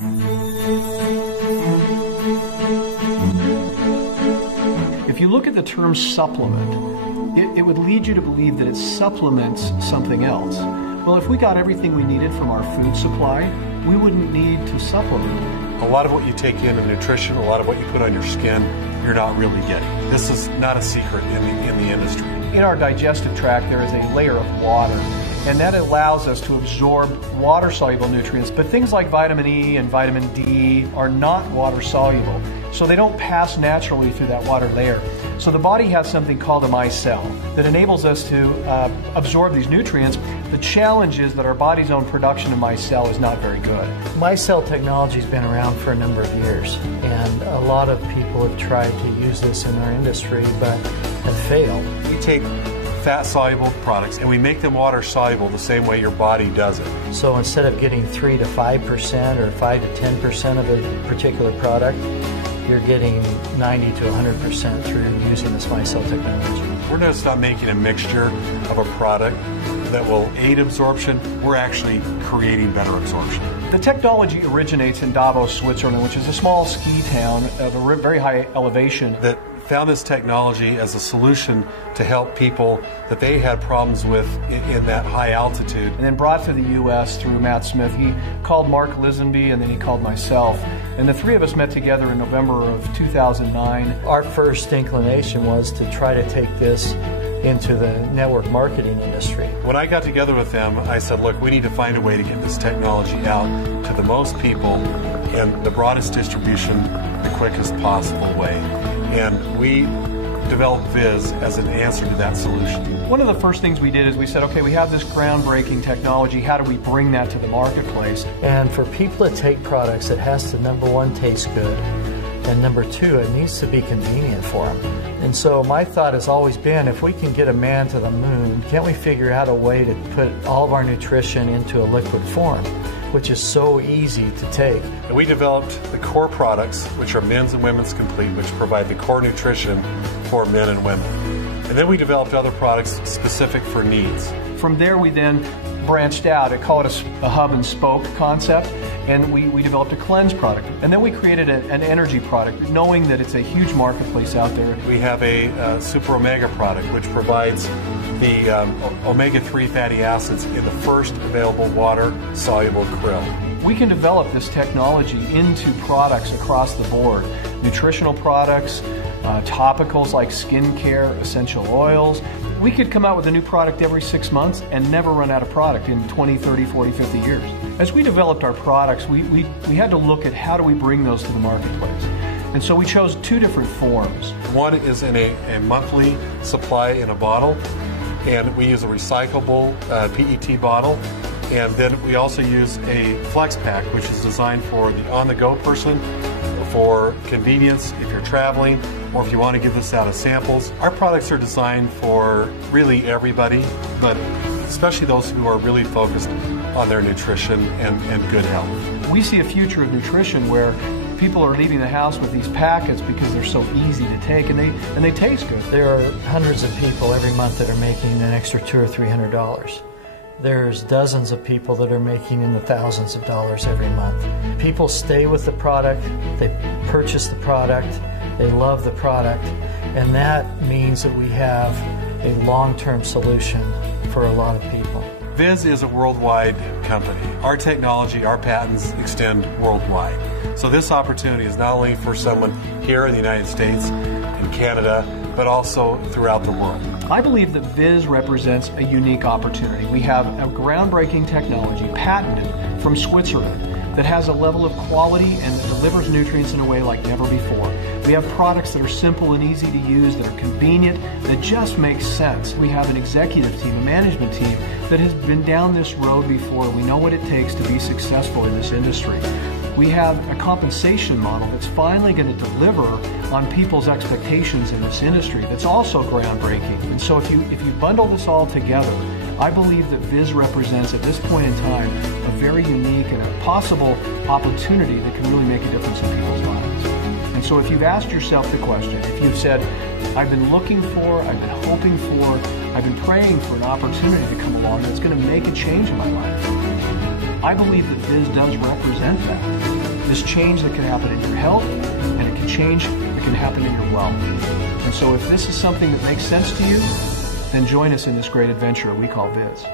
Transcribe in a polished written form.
If you look at the term supplement, it would lead you to believe that it supplements something else. Well, if we got everything we needed from our food supply, we wouldn't need to supplement. A lot of what you take in nutrition, a lot of what you put on your skin, you're not really getting. This is not a secret in the industry. In our digestive tract, there is a layer of water, and that allows us to absorb water-soluble nutrients. But things like vitamin E and vitamin D are not water-soluble, so they don't pass naturally through that water layer. So the body has something called a micelle that enables us to absorb these nutrients. The challenge is that our body's own production of micelle is not very good. Micelle technology has been around for a number of years, and a lot of people have tried to use this in our industry but have failed. We take fat-soluble products and we make them water-soluble the same way your body does it. So instead of getting 3 to 5% or 5 to 10% of a particular product, you're getting 90 to 100% through using this micelle technology. We're just not making a mixture of a product that will aid absorption. We're actually creating better absorption. The technology originates in Davos, Switzerland, which is a small ski town of a very high elevation. That found this technology as a solution to help people that they had problems with in that high altitude. And then brought to the U.S. through Matt Smith. He called Mark Lisenby, and then he called myself. And the three of us met together in November of 2009. Our first inclination was to try to take this into the network marketing industry. When I got together with them, I said, look, we need to find a way to get this technology out to the most people in the broadest distribution, the quickest possible way. And we developed Viz as an answer to that solution. One of the first things we did is we said, okay, we have this groundbreaking technology. How do we bring that to the marketplace? And for people to take products, it has to, number one, taste good. And number two, it needs to be convenient for them. And so my thought has always been, if we can get a man to the moon, can't we figure out a way to put all of our nutrition into a liquid form, which is so easy to take. And we developed the core products, which are men's and women's complete, which provide the core nutrition for men and women. And then we developed other products specific for needs. From there we then branched out. I call it a hub and spoke concept, and we developed a cleanse product. And then we created an energy product, knowing that it's a huge marketplace out there. We have a Super Omega product, which provides the omega-3 fatty acids in the first available water-soluble krill. We can develop this technology into products across the board. Nutritional products, topicals like skincare, essential oils. We could come out with a new product every 6 months and never run out of product in 20, 30, 40, 50 years. As we developed our products, we had to look at how do we bring those to the marketplace. And so we chose two different forms. One is in a monthly supply in a bottle, and we use a recyclable PET bottle. And then we also use a flex pack, which is designed for the on-the-go person, for convenience if you're traveling, or if you want to give this out as samples. Our products are designed for really everybody, but especially those who are really focused on their nutrition and good health. We see a future of nutrition where people are leaving the house with these packets because they're so easy to take and they taste good. There are hundreds of people every month that are making an extra $200 or $300. There's dozens of people that are making in the thousands of dollars every month. People stay with the product, they purchase the product, they love the product, and that means that we have a long-term solution for a lot of people. Viz is a worldwide company. Our technology, our patents extend worldwide. So this opportunity is not only for someone here in the United States, in Canada, but also throughout the world. I believe that Viz represents a unique opportunity. We have a groundbreaking technology patented from Switzerland that has a level of quality and that delivers nutrients in a way like never before. We have products that are simple and easy to use, that are convenient, that just make sense. We have an executive team, a management team that has been down this road before. We know what it takes to be successful in this industry. We have a compensation model that's finally going to deliver on people's expectations in this industry that's also groundbreaking. And so if you bundle this all together, I believe that Viz represents at this point in time a very unique and a possible opportunity that can really make a difference in people's lives. And so if you've asked yourself the question, if you've said, I've been looking for, I've been hoping for, I've been praying for an opportunity to come along that's going to make a change in my life, I believe that Viz does represent that. this change that can happen in your health, and it can change that can happen in your wealth. And so if this is something that makes sense to you, then join us in this great adventure we call Viz.